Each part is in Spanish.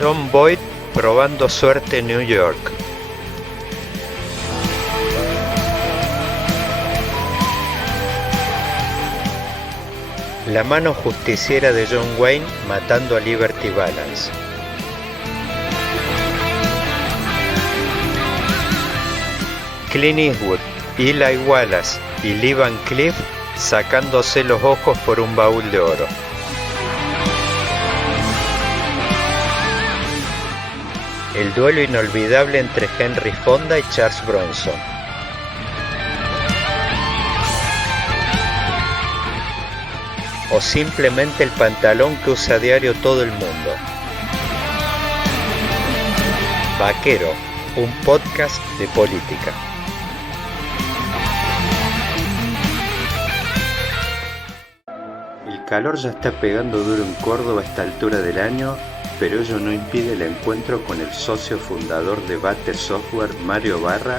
John Boyd probando suerte en New York. La mano justiciera de John Wayne matando a Liberty Balance. Clint Eastwood, Eli Wallace y Lee Van Cleef sacándose los ojos por un baúl de oro. El duelo inolvidable entre Henry Fonda y Charles Bronson. O simplemente el pantalón que usa a diario todo el mundo. Vaquero, un podcast de política. El calor ya está pegando duro en Córdoba a esta altura del año, pero ello no impide el encuentro con el socio fundador de Bate Software, Mario Barra,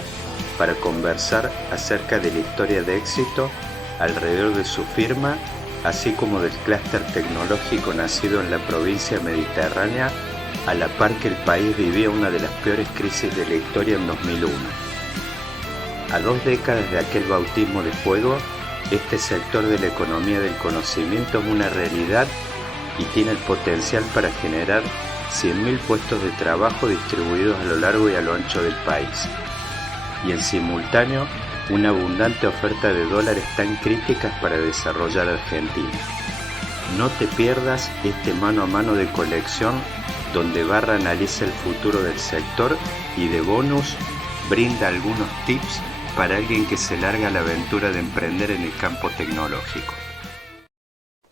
para conversar acerca de la historia de éxito alrededor de su firma, así como del clúster tecnológico nacido en la provincia mediterránea, a la par que el país vivía una de las peores crisis de la historia en 2001. A 2 décadas de aquel bautismo de fuego, este sector de la economía del conocimiento es una realidad y tiene el potencial para generar 100.000 puestos de trabajo distribuidos a lo largo y a lo ancho del país. Y en simultáneo, una abundante oferta de dólares tan críticas para desarrollar Argentina. No te pierdas este mano a mano de colección donde Barra analiza el futuro del sector y de bonus brinda algunos tips para alguien que se larga a la aventura de emprender en el campo tecnológico.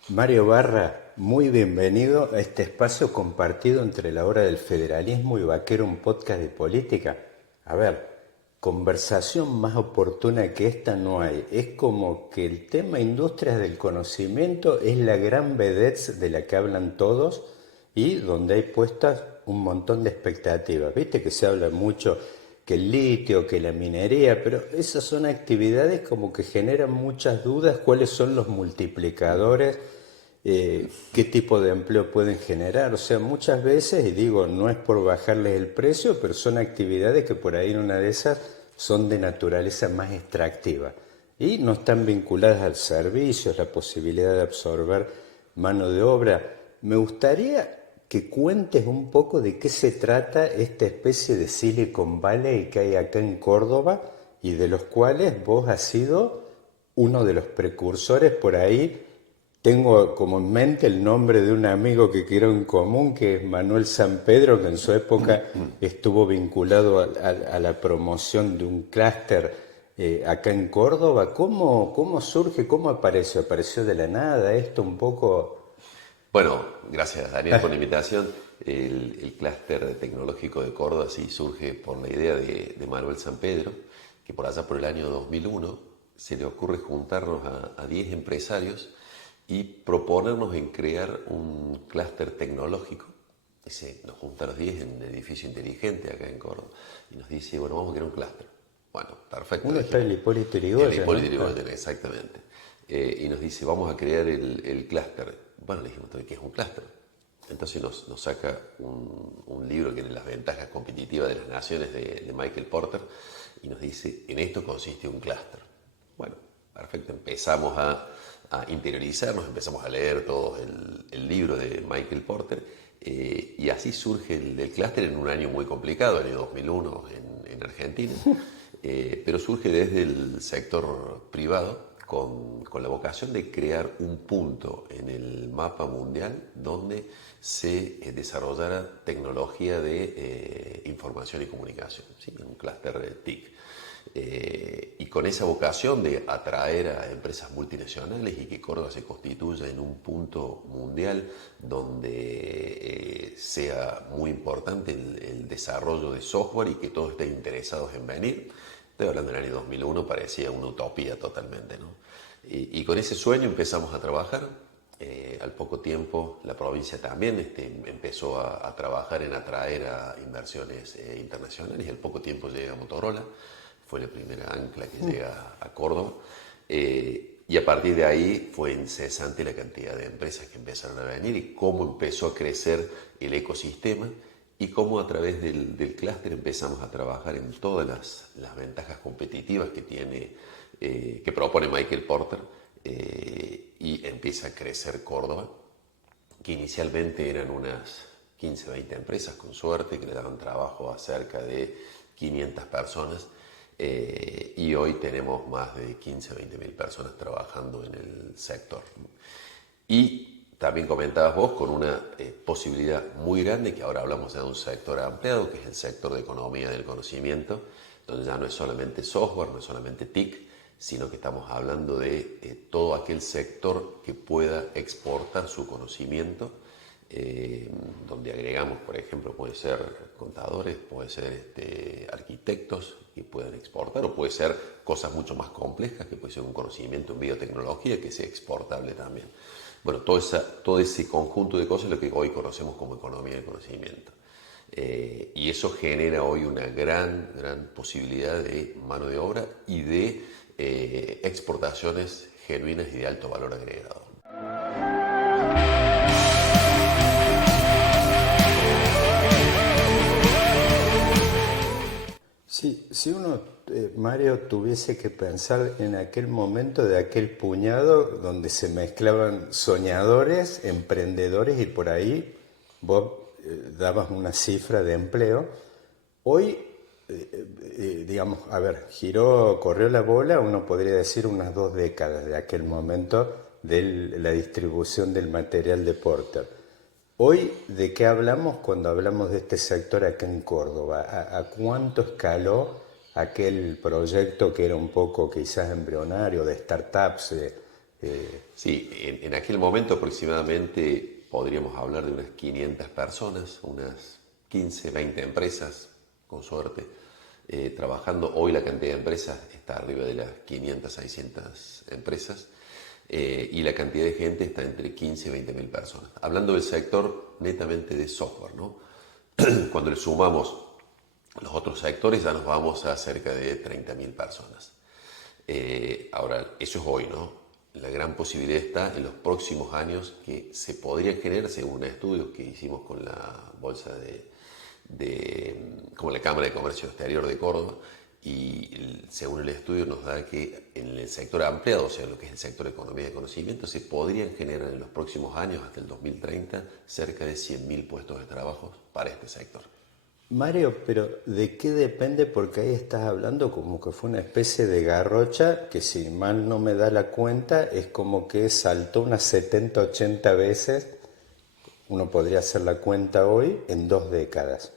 Mario Barra, muy bienvenido a este espacio compartido entre la hora del federalismo y Vaquero, un podcast de política. A ver, conversación más oportuna que esta no hay. Es como que el tema industrias del conocimiento es la gran vedette de la que hablan todos y donde hay puestas un montón de expectativas. Viste que se habla mucho que el litio, que la minería, pero esas son actividades como que generan muchas dudas. ¿Cuáles son los multiplicadores? ¿Qué tipo de empleo pueden generar? O sea, muchas veces, y digo, no es por bajarles el precio, pero son actividades que por ahí en una de esas son de naturaleza más extractiva y no están vinculadas al servicio, la posibilidad de absorber mano de obra. Me gustaría que cuentes un poco de qué se trata esta especie de Silicon Valley que hay acá en Córdoba y de los cuales vos has sido uno de los precursores. Por ahí tengo como en mente el nombre de un amigo que quiero en común, que es Manuel San Pedro, que en su época estuvo vinculado a la promoción de un clúster acá en Córdoba. ¿Cómo surge, cómo apareció? ¿Apareció de la nada esto un poco? Bueno, gracias Daniel por la invitación. El clúster tecnológico de Córdoba sí surge por la idea de Manuel San Pedro, que por allá por el año 2001 se le ocurre juntarnos a 10 empresarios y proponernos en crear un clúster tecnológico. Nos junta los 10 en un edificio inteligente acá en Córdoba y nos dice, bueno, vamos a crear un clúster. Bueno, perfecto. Uno está el Hipólito Yrigoyen. El Hipólito Yrigoyen, ¿no? Exactamente. Y nos dice, vamos a crear el clúster. Bueno, le dijimos, ¿qué es un clúster? Entonces nos saca un libro que tiene las ventajas competitivas de las naciones de Michael Porter y nos dice, en esto consiste un clúster. Bueno, perfecto, empezamos a interiorizarnos, empezamos a leer todo el libro de Michael Porter y así surge el clúster en un año muy complicado, el año 2001 en Argentina, pero surge desde el sector privado con la vocación de crear un punto en el mapa mundial donde se desarrollara tecnología de información y comunicación, ¿sí? Un clúster TIC. Y con esa vocación de atraer a empresas multinacionales y que Córdoba se constituya en un punto mundial donde sea muy importante el desarrollo de software y que todos estén interesados en venir. Estoy hablando del año 2001, parecía una utopía totalmente, ¿no? Y con ese sueño empezamos a trabajar. Al poco tiempo la provincia también empezó a trabajar en atraer a inversiones internacionales y al poco tiempo llega Motorola. Fue la primera ancla que llega a Córdoba y a partir de ahí fue incesante la cantidad de empresas que empezaron a venir y cómo empezó a crecer el ecosistema y cómo a través del clúster empezamos a trabajar en todas las ventajas competitivas que tiene, que propone Michael Porter, y empieza a crecer Córdoba, que inicialmente eran unas 15, 20 empresas con suerte, que le daban trabajo a cerca de 500 personas, y hoy tenemos más de 15, 20 mil personas trabajando en el sector. Y también comentabas vos con una posibilidad muy grande, que ahora hablamos de un sector ampliado, que es el sector de economía del conocimiento, donde ya no es solamente software, no es solamente TIC, sino que estamos hablando de todo aquel sector que pueda exportar su conocimiento, donde agregamos, por ejemplo, puede ser contadores, puede ser arquitectos que puedan exportar, o puede ser cosas mucho más complejas, que puede ser un conocimiento en biotecnología que sea exportable también. Bueno, todo ese conjunto de cosas es lo que hoy conocemos como economía del conocimiento. Y eso genera hoy una gran posibilidad de mano de obra y de exportaciones genuinas y de alto valor agregado. Sí, si uno, Mario, tuviese que pensar en aquel momento de aquel puñado donde se mezclaban soñadores, emprendedores y por ahí vos dabas una cifra de empleo, hoy, digamos, a ver, corrió la bola, uno podría decir unas 2 décadas de aquel momento de la distribución del material de Porter. Hoy, ¿de qué hablamos cuando hablamos de este sector acá en Córdoba? ¿A cuánto escaló aquel proyecto que era un poco quizás embrionario de startups? Sí, en aquel momento aproximadamente podríamos hablar de unas 500 personas, unas 15, 20 empresas, con suerte, trabajando. Hoy la cantidad de empresas está arriba de las 500, 600 empresas. Y la cantidad de gente está entre 15 y 20 mil personas. Hablando del sector netamente de software, ¿no? Cuando le sumamos los otros sectores ya nos vamos a cerca de 30 mil personas. Ahora, eso es hoy, ¿no? La gran posibilidad está en los próximos años que se podría generar, según estudios que hicimos con la bolsa como la Cámara de Comercio Exterior de Córdoba, y según el estudio nos da que en el sector ampliado, o sea, lo que es el sector de economía de conocimiento, se podrían generar en los próximos años, hasta el 2030, cerca de 100.000 puestos de trabajo para este sector. Mario, pero ¿de qué depende? Porque ahí estás hablando como que fue una especie de garrocha que, si mal no me da la cuenta, es como que saltó unas 70, 80 veces. Uno podría hacer la cuenta hoy en 2 décadas.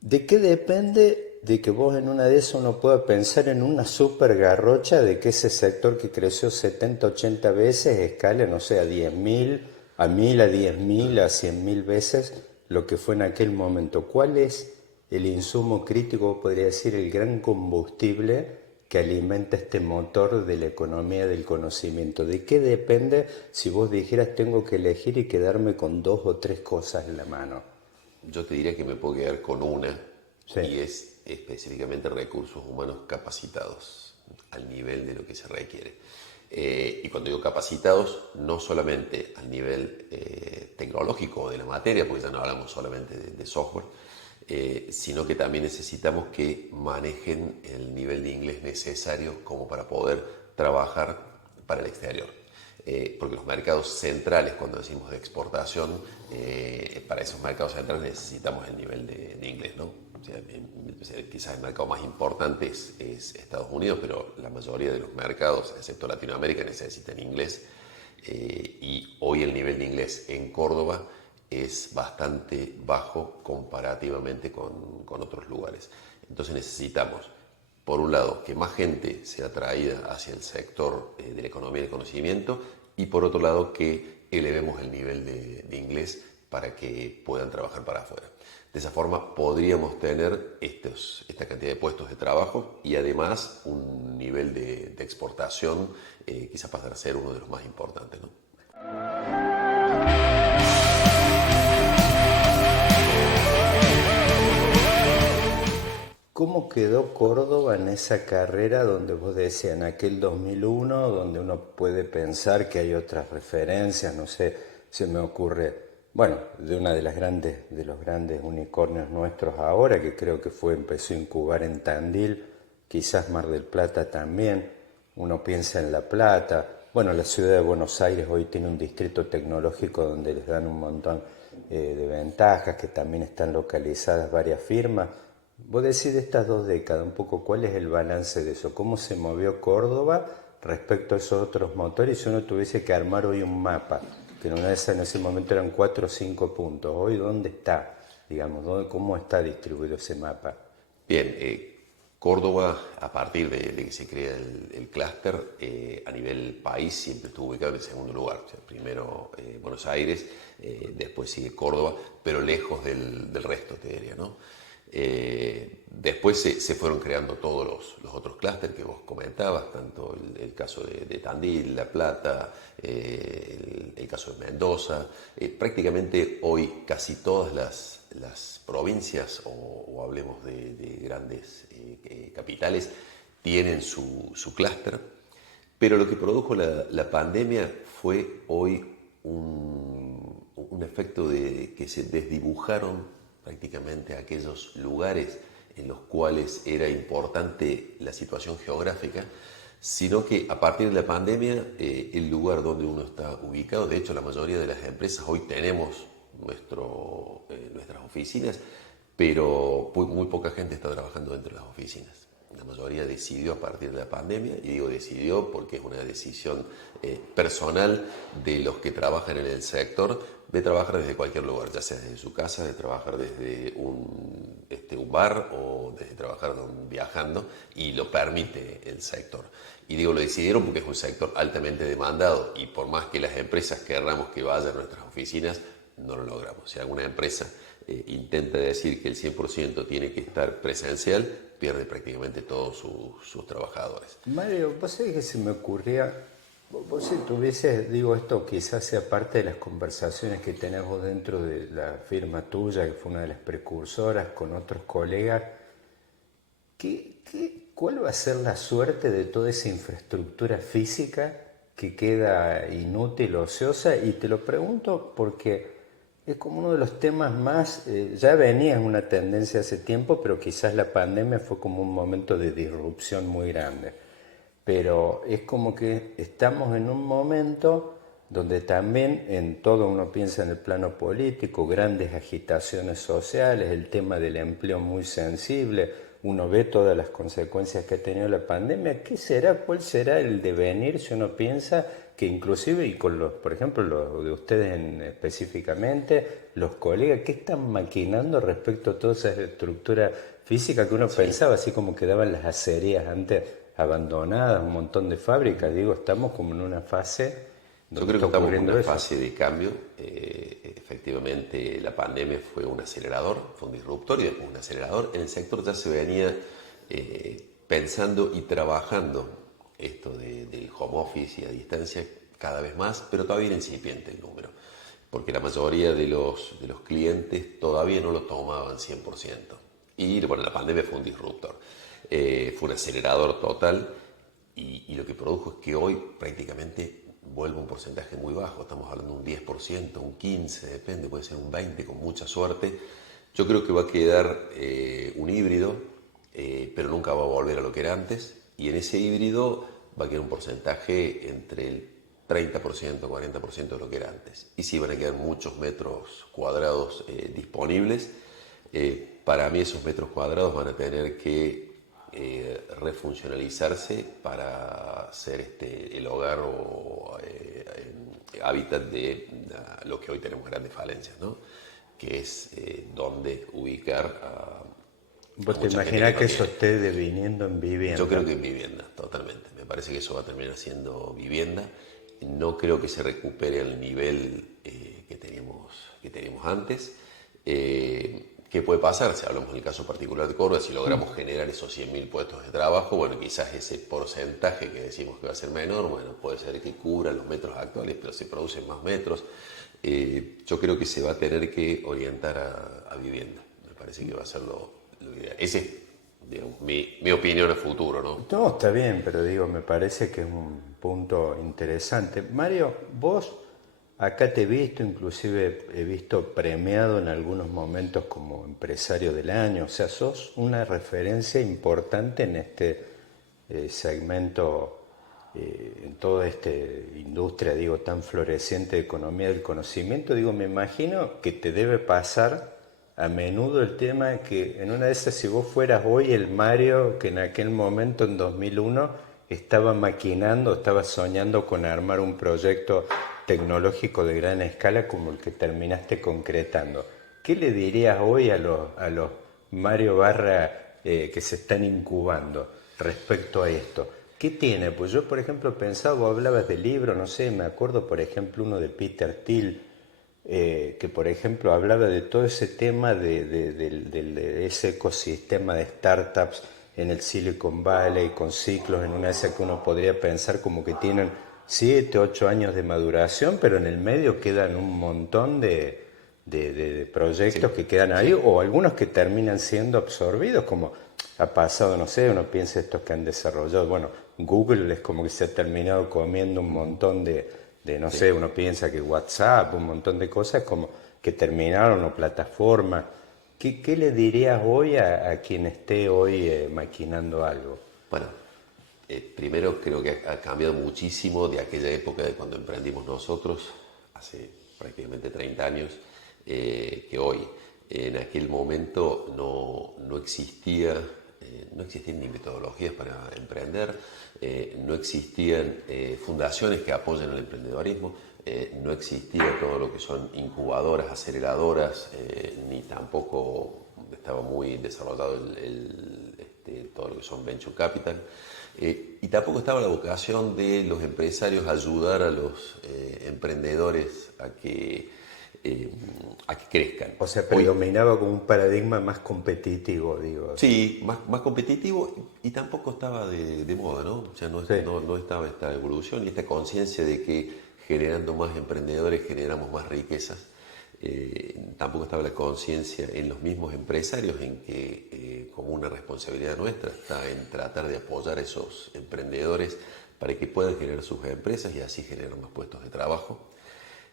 ¿De qué depende de que vos en una de esas uno pueda pensar en una super garrocha de que ese sector que creció 70, 80 veces escale, no sé, a 10.000, a 1.000, a 10.000, a 100.000 veces lo que fue en aquel momento? ¿Cuál es el insumo crítico, podría decir, el gran combustible que alimenta este motor de la economía del conocimiento? ¿De qué depende si vos dijeras tengo que elegir y quedarme con 2 o 3 cosas en la mano? Yo te diría que me puedo quedar con una, Sí. y es específicamente recursos humanos capacitados al nivel de lo que se requiere. Y cuando digo capacitados, no solamente al nivel tecnológico de la materia, porque ya no hablamos solamente de software, sino que también necesitamos que manejen el nivel de inglés necesario como para poder trabajar para el exterior. Porque los mercados centrales, cuando decimos de exportación, para esos mercados centrales necesitamos el nivel de inglés, ¿no? O sea, quizás el mercado más importante es Estados Unidos, pero la mayoría de los mercados, excepto Latinoamérica, necesitan inglés. Y hoy el nivel de inglés en Córdoba es bastante bajo comparativamente con otros lugares. Entonces necesitamos, por un lado, que más gente sea atraída hacia el sector de la economía del conocimiento, y por otro lado, que elevemos el nivel de inglés para que puedan trabajar para afuera. De esa forma podríamos tener esta cantidad de puestos de trabajo y además un nivel de exportación quizás pasar a ser uno de los más importantes, ¿no? ¿Cómo quedó Córdoba en esa carrera donde vos decías en aquel 2001, donde uno puede pensar que hay otras referencias? No sé, se me ocurre bueno, de una de las grandes, de los grandes unicornios nuestros ahora, que creo que empezó a incubar en Tandil, quizás Mar del Plata también. Uno piensa en La Plata. Bueno, la ciudad de Buenos Aires hoy tiene un distrito tecnológico donde les dan un montón de ventajas, que también están localizadas varias firmas. Vos decís de estas 2 décadas, un poco cuál es el balance de eso, cómo se movió Córdoba respecto a esos otros motores, si uno tuviese que armar hoy un mapa, que en ese momento eran 4 o 5 puntos, hoy dónde está, digamos, cómo está distribuido ese mapa. Bien, Córdoba, a partir de que se crea el clúster, a nivel país siempre estuvo ubicado en el segundo lugar. O sea, primero Buenos Aires, después sigue Córdoba, pero lejos del resto, te diría, ¿no? Después se fueron creando todos los otros clústeres que vos comentabas, tanto el caso de Tandil, La Plata, el caso de Mendoza. Prácticamente hoy casi todas las provincias, o hablemos de grandes capitales, tienen su clúster, pero lo que produjo la pandemia fue hoy un efecto de que se desdibujaron prácticamente aquellos lugares en los cuales era importante la situación geográfica, sino que a partir de la pandemia el lugar donde uno está ubicado, de hecho la mayoría de las empresas hoy tenemos nuestras oficinas, pero muy poca gente está trabajando dentro de las oficinas. La mayoría decidió a partir de la pandemia, y digo decidió porque es una decisión personal de los que trabajan en el sector, de trabajar desde cualquier lugar, ya sea desde su casa, de trabajar desde un bar o desde trabajar viajando, y lo permite el sector. Y digo, lo decidieron porque es un sector altamente demandado, y por más que las empresas querramos que vayan a nuestras oficinas, no lo logramos. Si alguna empresa intenta decir que el 100% tiene que estar presencial, pierde prácticamente todos sus trabajadores. Mario, vos sabés que se me ocurría, vos si tuvieses, digo, esto quizás sea parte de las conversaciones que tenés vos dentro de la firma tuya, que fue una de las precursoras con otros colegas, ¿cuál va a ser la suerte de toda esa infraestructura física que queda inútil, ociosa? Y te lo pregunto porque es como uno de los temas más, ya venía en una tendencia hace tiempo, pero quizás la pandemia fue como un momento de disrupción muy grande. Pero es como que estamos en un momento donde también en todo uno piensa en el plano político, grandes agitaciones sociales, el tema del empleo muy sensible, uno ve todas las consecuencias que ha tenido la pandemia. ¿Qué será? ¿Cuál será el devenir si uno piensa que inclusive, y con los, por ejemplo, los de ustedes específicamente, los colegas, qué están maquinando respecto a toda esa estructura física que uno pensaba, así como quedaban las acerías antes abandonadas, un montón de fábricas? Digo, estamos como en una fase Yo donde creo que está estamos en ocurriendo una eso. fase de cambio. Efectivamente, la pandemia fue un acelerador, fue un disruptor y después un acelerador. En el sector ya se venía pensando y trabajando esto del home office y a distancia cada vez más, pero todavía era incipiente el número, porque la mayoría de los clientes todavía no lo tomaban 100%. Y bueno, la pandemia fue un disruptor, fue un acelerador total, y lo que produjo es que hoy prácticamente vuelve un porcentaje muy bajo. Estamos hablando de un 10%, un 15%, depende, puede ser un 20% con mucha suerte. Yo creo que va a quedar un híbrido, pero nunca va a volver a lo que era antes, y en ese híbrido va a quedar un porcentaje entre el 30%, 40% de lo que era antes. Y sí, van a quedar muchos metros cuadrados disponibles. Para mí esos metros cuadrados van a tener que refuncionalizarse para ser el hogar o hábitat de lo que hoy tenemos grandes falencias, ¿no? Que es donde ubicar a ¿Vos te mucha gente que imaginás no que eso tiene. esté deviniendo en vivienda? Yo creo que en vivienda, totalmente. Me parece que eso va a terminar siendo vivienda. No creo que se recupere al nivel que teníamos antes. ¿Qué puede pasar? Si hablamos del caso particular de Córdoba, si logramos generar esos 100.000 puestos de trabajo, bueno, quizás ese porcentaje que decimos que va a ser menor, bueno, puede ser que cubra los metros actuales, pero se producen más metros. Yo creo que se va a tener que orientar a vivienda. Me parece que va a ser lo ideal. Ese es, digamos, mi opinión a futuro, ¿no? No, está bien, pero digo, me parece que es un punto interesante. Mario, vos Acá te he visto, inclusive he visto premiado en algunos momentos como empresario del año, o sea, sos una referencia importante en este segmento, en toda esta industria, digo, tan floreciente de economía del conocimiento. Digo, me imagino que te debe pasar a menudo el tema de que en una de esas, si vos fueras hoy el Mario que en aquel momento, en 2001, estaba maquinando, estaba soñando con armar un proyecto tecnológico de gran escala como el que terminaste concretando, ¿qué le dirías hoy a los Mario Barra que se están incubando respecto a esto? ¿Qué tiene? Pues yo, por ejemplo, pensaba, vos hablabas de libros, no sé, me acuerdo, por ejemplo, uno de Peter Thiel, que por ejemplo hablaba de todo ese tema de ese ecosistema de startups en el Silicon Valley, con ciclos en una de esas que uno podría pensar como que tienen 7, 8 años de maduración, pero en el medio quedan un montón de proyectos Sí, que quedan ahí, sí, o algunos que terminan siendo absorbidos, como ha pasado, no sé, uno piensa estos que han desarrollado, bueno, Google es como que se ha terminado comiendo un montón no sé, sí. uno piensa que WhatsApp, un montón de cosas como que terminaron, o plataformas. ¿Qué le dirías hoy a quien esté hoy maquinando algo? Bueno, primero creo que ha cambiado muchísimo de aquella época de cuando emprendimos nosotros, hace prácticamente 30 años, que hoy. En aquel momento no existía, no existían ni metodologías para emprender, no existían fundaciones que apoyen el emprendedorismo, no existía todo lo que son incubadoras, aceleradoras, ni tampoco estaba muy desarrollado todo lo que son venture capital. Y tampoco estaba la vocación de los empresarios a ayudar a los emprendedores a que crezcan. O sea, Hoy, predominaba como un paradigma más competitivo, digo. sí, más competitivo y tampoco estaba de moda, ¿no? O sea, Sí. no estaba esta evolución y esta conciencia de que generando más emprendedores generamos más riquezas. Tampoco estaba la conciencia en los mismos empresarios en que como una responsabilidad nuestra está en tratar de apoyar a esos emprendedores para que puedan generar sus empresas y así generar más puestos de trabajo.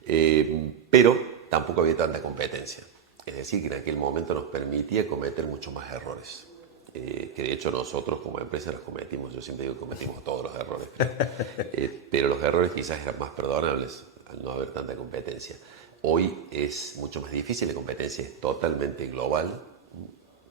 Pero tampoco había tanta competencia. Es decir, que en aquel momento nos permitía cometer muchos más errores. Que de hecho nosotros como empresa los cometimos, yo siempre digo que cometimos todos los errores, pero los errores quizás eran más perdonables al no haber tanta competencia. Hoy es mucho más difícil, la competencia es totalmente global.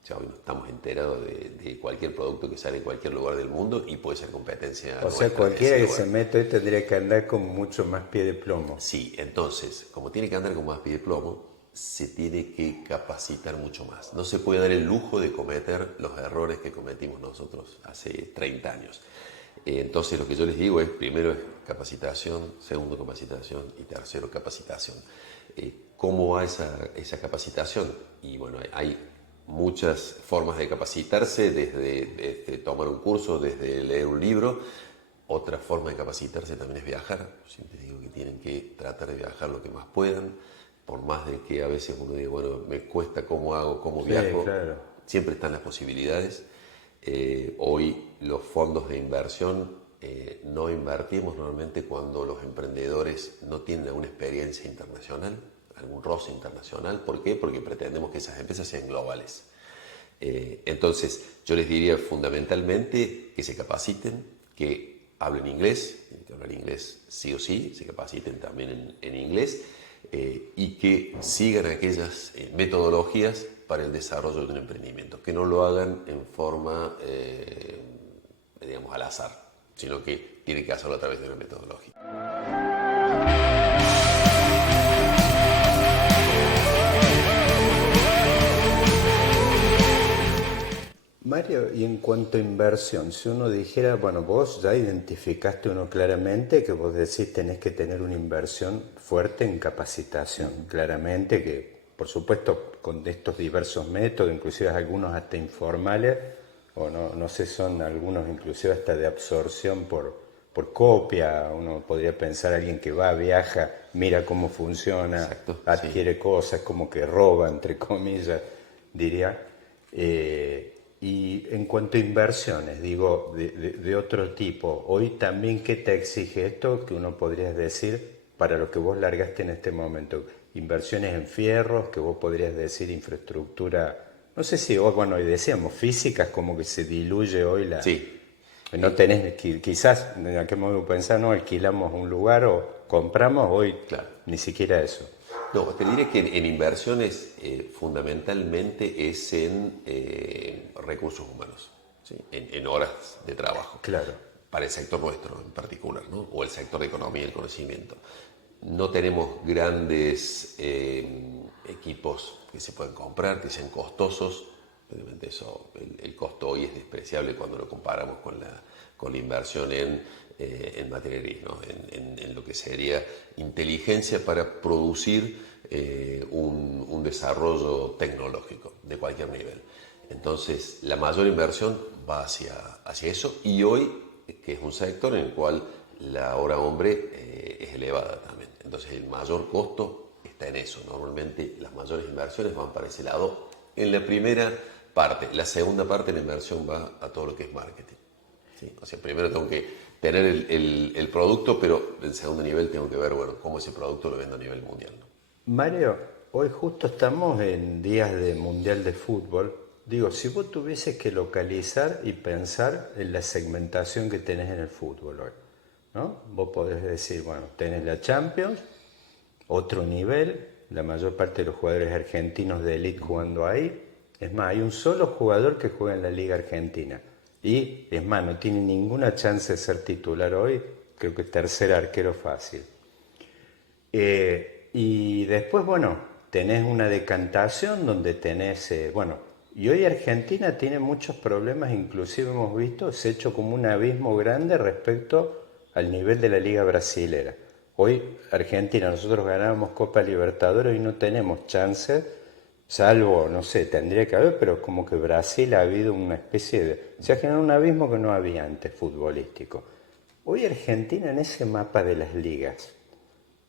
Ya hoy no estamos enterados de cualquier producto que sale en cualquier lugar del mundo y puede ser competencia O sea, nuestra de cualquiera ese que lugar. se meta hoy tendría que andar con mucho más pie de plomo. Sí, entonces, como tiene que andar con más pie de plomo, se tiene que capacitar mucho más. No se puede dar el lujo de cometer los errores que cometimos nosotros hace 30 años. Entonces, lo que yo les digo es, primero es capacitación, segundo capacitación y tercero capacitación. ¿Cómo va esa capacitación? Y bueno, hay muchas formas de capacitarse, desde tomar un curso, desde leer un libro. Otra forma de capacitarse también es viajar. Siempre digo que tienen que tratar de viajar lo que más puedan, por más de que a veces uno diga, bueno, me cuesta cómo hago, cómo Sí, viajo, claro. siempre están las posibilidades. Hoy los fondos de inversión no invertimos normalmente cuando los emprendedores no tienen alguna experiencia internacional, algún roce internacional. ¿Por qué? Porque pretendemos que esas empresas sean globales. Entonces, yo les diría fundamentalmente que se capaciten, que hablen inglés, tienen que hablar inglés sí o sí, se capaciten también en inglés y que sigan aquellas metodologías para el desarrollo de un emprendimiento, que no lo hagan en forma, digamos, al azar, sino que tienen que hacerlo a través de una metodología. Mario, y en cuanto a inversión, si uno dijera, bueno, vos ya identificaste uno claramente que vos decís tenés que tener una inversión fuerte en capacitación, claramente que, por supuesto, con estos diversos métodos, inclusive algunos hasta informales, o no, no sé, son algunos inclusive hasta de absorción por copia, uno podría pensar alguien que va, viaja, mira cómo funciona, Exacto, sí. adquiere cosas, como que roba, entre comillas, diría. Y en cuanto a inversiones, digo, de otro tipo, hoy también, ¿qué te exige esto? Que uno podría decir, para lo que vos largaste en este momento? Inversiones en fierros, que vos podrías decir infraestructura, no sé si hoy, bueno, y decíamos físicas, como que se diluye hoy la... Sí, No tenés, quizás, en aquel momento pensar, no, alquilamos un lugar o compramos, hoy claro. ni siquiera eso. No, te diré que en inversiones fundamentalmente es en recursos humanos, ¿sí? En horas de trabajo. Claro. Para el sector nuestro en particular, ¿no? O el sector de economía y el conocimiento. No tenemos grandes equipos que se pueden comprar, que sean costosos. Obviamente eso, el costo hoy es despreciable cuando lo comparamos con la inversión en materia gris, ¿no? En lo que sería inteligencia para producir un desarrollo tecnológico de cualquier nivel. Entonces, la mayor inversión va hacia eso, y hoy, que es un sector en el cual la hora hombre es elevada también. Entonces, el mayor costo está en eso. Normalmente las mayores inversiones van para ese lado en la primera parte. La segunda parte de la inversión va a todo lo que es marketing, ¿sí? O sea, primero tengo que tener el producto, pero en segundo nivel tengo que ver, bueno, cómo ese producto lo vendo a nivel mundial, ¿no? Mario, hoy justo estamos en días de Mundial de Fútbol. Digo, si vos tuvieses que localizar y pensar en la segmentación que tenés en el fútbol hoy, ¿no? Vos podés decir, bueno, tenés la Champions, otro nivel, la mayor parte de los jugadores argentinos de élite jugando ahí. Es más, hay un solo jugador que juega en la Liga Argentina. Y, es más, no tiene ninguna chance de ser titular hoy, creo que tercer arquero fácil. Y después, bueno, tenés una decantación donde tenés, bueno, y hoy Argentina tiene muchos problemas, inclusive hemos visto, se ha hecho como un abismo grande respecto al nivel de la Liga Brasilera. Hoy Argentina, nosotros ganábamos Copa Libertadores y no tenemos chance, salvo, no sé, tendría que haber, pero como que Brasil ha habido una especie de... Se ha generado un abismo que no había antes futbolístico. Hoy Argentina en ese mapa de las ligas,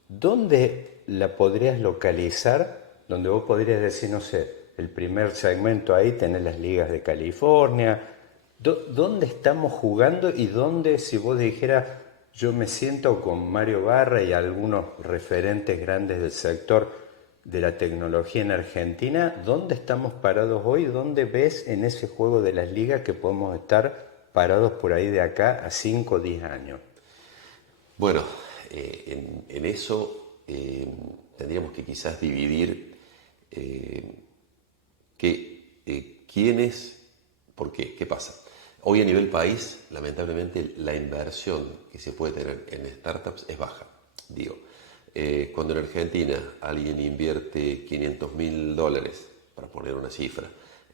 ¿dónde la podrías localizar? Donde vos podrías decir, no sé, el primer segmento ahí tenés las ligas de California. ¿Dónde estamos jugando y dónde, si vos dijeras, yo me siento con Mario Barra y algunos referentes grandes del sector de la tecnología en Argentina, ¿dónde estamos parados hoy? ¿Dónde ves en ese juego de las ligas que podemos estar parados por ahí de acá a 5 o 10 años? Bueno, en eso tendríamos que quizás dividir quiénes, por qué, qué pasa. Hoy a nivel país, lamentablemente, la inversión que se puede tener en startups es baja. Digo, cuando en Argentina alguien invierte $500.000, para poner una cifra,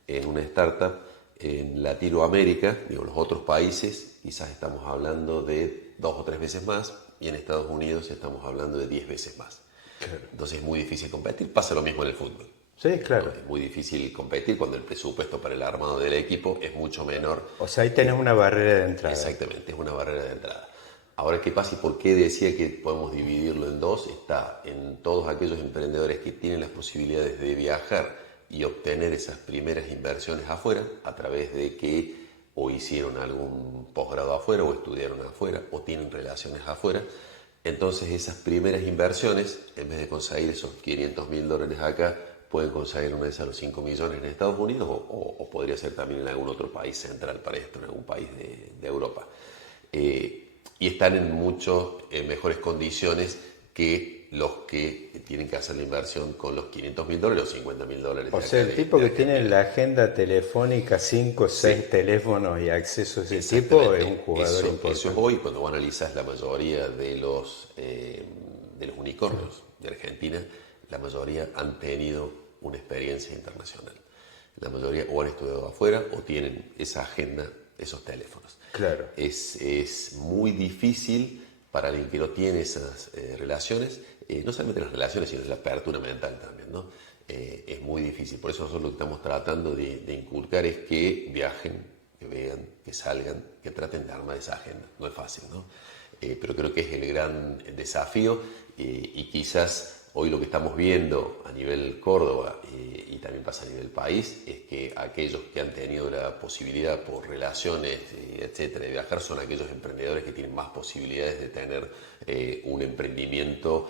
en una startup, en Latinoamérica, digo, los otros países, quizás estamos hablando de 2 o 3 veces más, y en Estados Unidos estamos hablando de 10 veces más. Claro. Entonces es muy difícil competir. Pasa lo mismo en el fútbol. Sí, claro. ¿No? Es muy difícil competir cuando el presupuesto para el armado del equipo es mucho menor. O sea, ahí tenés una barrera de entrada. Exactamente, es una barrera de entrada. Ahora, ¿qué pasa y por qué decía que podemos dividirlo en dos? Está en todos aquellos emprendedores que tienen las posibilidades de viajar y obtener esas primeras inversiones afuera, a través de que o hicieron algún posgrado afuera, o estudiaron afuera, o tienen relaciones afuera. Entonces esas primeras inversiones, en vez de conseguir esos $500.000 acá, pueden conseguir una vez a los 5 millones en Estados Unidos, o podría ser también en algún otro país central para esto, en algún país de Europa. Y están en mucho mejores condiciones que los que tienen que hacer la inversión con los $500.000 o $50.000. O sea, el tipo que tiene en la agenda telefónica 5 o 6 teléfonos y acceso a ese tipo es un jugador importante. Eso es hoy, cuando vos analizás la mayoría de los unicornios de Argentina, la mayoría han tenido una experiencia internacional. La mayoría o han estudiado afuera o tienen esa agenda, esos teléfonos. Claro. Es muy difícil para alguien que no tiene esas relaciones, no solamente las relaciones, sino la apertura mental también, ¿no? Es muy difícil. Por eso nosotros lo que estamos tratando de inculcar es que viajen, que vean, que salgan, que traten de armar esa agenda. No es fácil, ¿no? Pero creo que es el gran desafío, y quizás hoy lo que estamos viendo a nivel Córdoba y también pasa a nivel país, es que aquellos que han tenido la posibilidad por relaciones, etcétera, de viajar, son aquellos emprendedores que tienen más posibilidades de tener un emprendimiento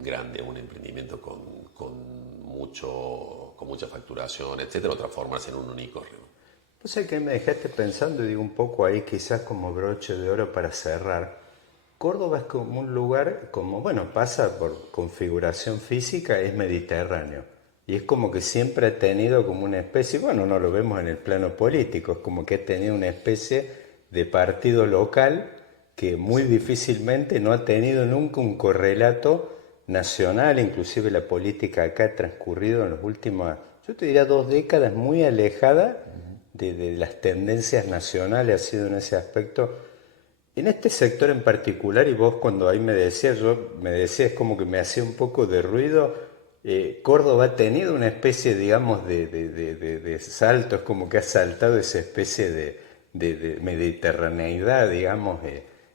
grande, un emprendimiento con mucha facturación, etcétera, o transformarse en un unicornio. O sea que me dejaste pensando, digo, un poco ahí quizás como broche de oro para cerrar. Córdoba es como un lugar, como, bueno, pasa por configuración física, es mediterráneo. Y es como que siempre ha tenido como una especie, bueno, no lo vemos en el plano político, es como que ha tenido una especie de partido local que muy difícilmente no ha tenido nunca un correlato nacional, inclusive la política acá ha transcurrido en los últimos, yo te diría 2 décadas muy alejada de las tendencias nacionales, ha sido en ese aspecto. En este sector en particular, y vos cuando ahí me decías como que me hacía un poco de ruido, Córdoba ha tenido una especie, digamos, de salto, es como que ha saltado esa especie de mediterraneidad, digamos,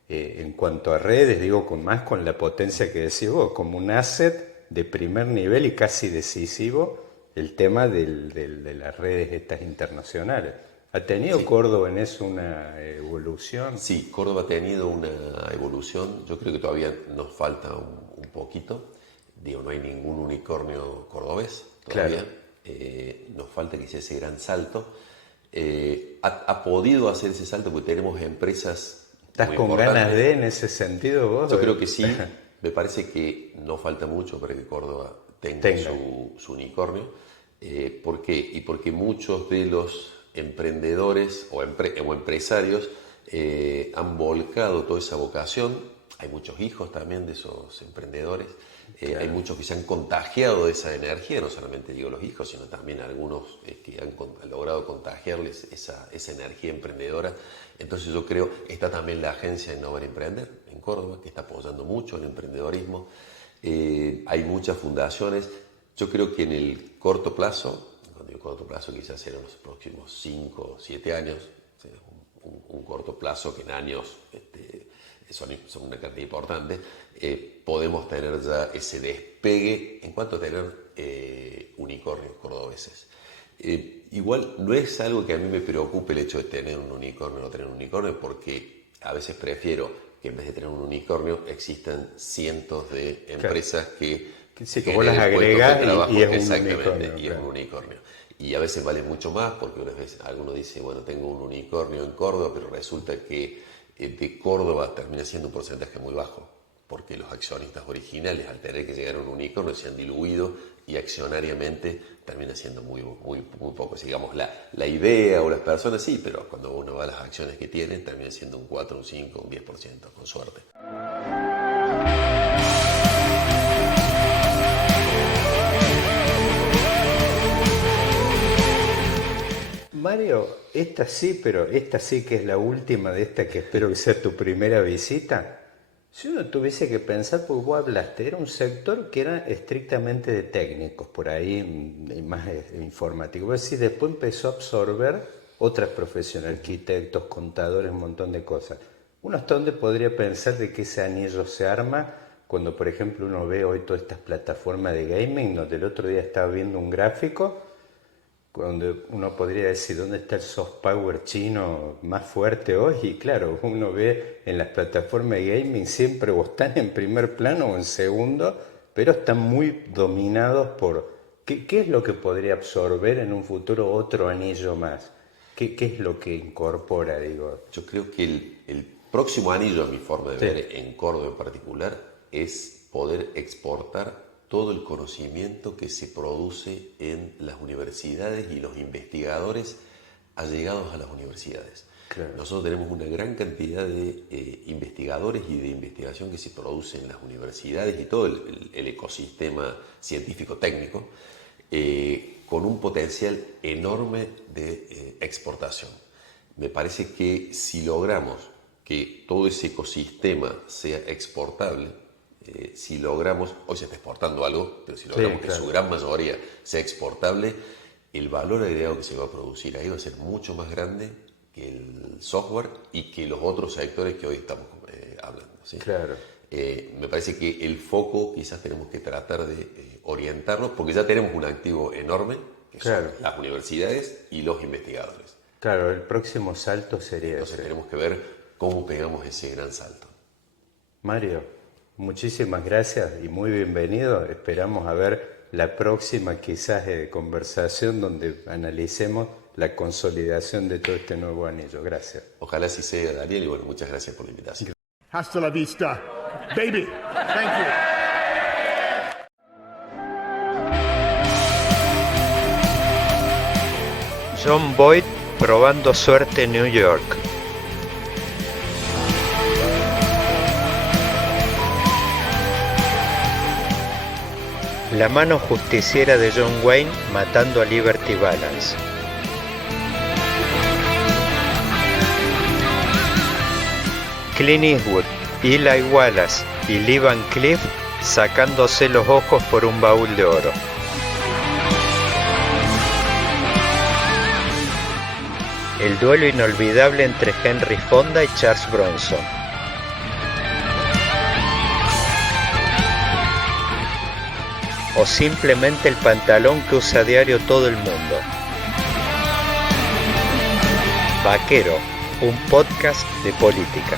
en cuanto a redes, digo, con la potencia que decís vos, como un asset de primer nivel y casi decisivo el tema de las redes estas internacionales. ¿Ha tenido Sí, Córdoba en eso una evolución? sí, Córdoba ha tenido una evolución, yo creo que todavía nos falta un poquito, digo, no hay ningún unicornio cordobés Claro. todavía, nos falta que sea ese gran salto. Ha podido hacer ese salto porque tenemos empresas ¿Estás muy con ganas importantes. de en ese sentido vos? Yo creo que sí, me parece que no falta mucho para que Córdoba tenga Tenga. su unicornio. ¿Por qué? Y porque muchos de los emprendedores o empresarios han volcado toda esa vocación. Hay muchos hijos también de esos emprendedores. Hay Claro. muchos que se han contagiado de esa energía, no solamente digo los hijos, sino también algunos que han logrado contagiarles esa energía emprendedora. Entonces yo creo, está también la agencia Innovar Emprender en Córdoba, que está apoyando mucho el emprendedorismo. Hay muchas fundaciones. Yo creo que en el corto plazo, cuando digo corto plazo quizás serán los próximos 5 o 7 años, un corto plazo que en años son una cantidad importante, podemos tener ya ese despegue en cuanto a tener unicornios cordobeses. Igual no es algo que a mí me preocupe el hecho de tener un unicornio o no tener un unicornio, porque a veces prefiero que en vez de tener un unicornio existan cientos de Claro. empresas que Sí, que vos las generen puestos de agregás trabajo, y es un exactamente, unicornio, y es claro. un unicornio. Y a veces vale mucho más porque unas veces alguno dice, bueno, tengo un unicornio en Córdoba, pero resulta que de Córdoba termina siendo un porcentaje muy bajo, porque los accionistas originales, al tener que llegar a un unicornio, se han diluido y accionariamente termina siendo muy poco. Digamos, la idea o las personas sí, pero cuando uno va a las acciones que tienen, termina siendo un 4, un 5, un 10%, con suerte. Mario, esta sí, pero esta sí que es la última de esta que espero que sea tu primera visita. Si uno tuviese que pensar, porque vos hablaste, era un sector que era estrictamente de técnicos, por ahí y más informático. Vos decís, después empezó a absorber otras profesiones, arquitectos, contadores, un montón de cosas. Uno hasta dónde podría pensar de que ese anillo se arma cuando, por ejemplo, uno ve hoy todas estas plataformas de gaming, donde el otro día estaba viendo un gráfico donde uno podría decir dónde está el soft power chino más fuerte hoy, y claro, uno ve en las plataformas de gaming siempre o están en primer plano o en segundo, pero están muy dominados por qué es lo que podría absorber en un futuro otro anillo más. ¿Qué es lo que incorpora, digo? Yo creo que el próximo anillo, a mi forma de Sí, ver, en Córdoba en particular, es poder exportar todo el conocimiento que se produce en las universidades y los investigadores allegados a las universidades. claro. Nosotros tenemos una gran cantidad de investigadores y de investigación que se produce en las universidades y todo el ecosistema científico-técnico, con un potencial enorme de exportación. Me parece que si logramos que todo ese ecosistema sea exportable, si logramos, hoy se está exportando algo, pero si Sí, logramos que claro. su gran mayoría sea exportable, el valor agregado que se va a producir ahí va a ser mucho más grande que el software y que los otros sectores que hoy estamos hablando, ¿sí? Claro. Me parece que el foco quizás tenemos que tratar de orientarnos, porque ya tenemos un activo enorme, que son las universidades y los investigadores. Claro, el próximo salto sería Entonces ese. tenemos que ver cómo pegamos ese gran salto. Mario, muchísimas gracias y muy bienvenido. Esperamos a ver la próxima quizás conversación donde analicemos la consolidación de todo este nuevo anillo. Gracias. Ojalá así sea, Daniel, y bueno, muchas gracias por la invitación. Hasta la vista, baby. Thank you. John Boyd probando suerte en New York. La mano justiciera de John Wayne matando a Liberty Balance. Clint Eastwood, Eli Wallace y Lee Van Cleef sacándose los ojos por un baúl de oro. El duelo inolvidable entre Henry Fonda y Charles Bronson. O simplemente el pantalón que usa a diario todo el mundo. Vaquero, un podcast de política.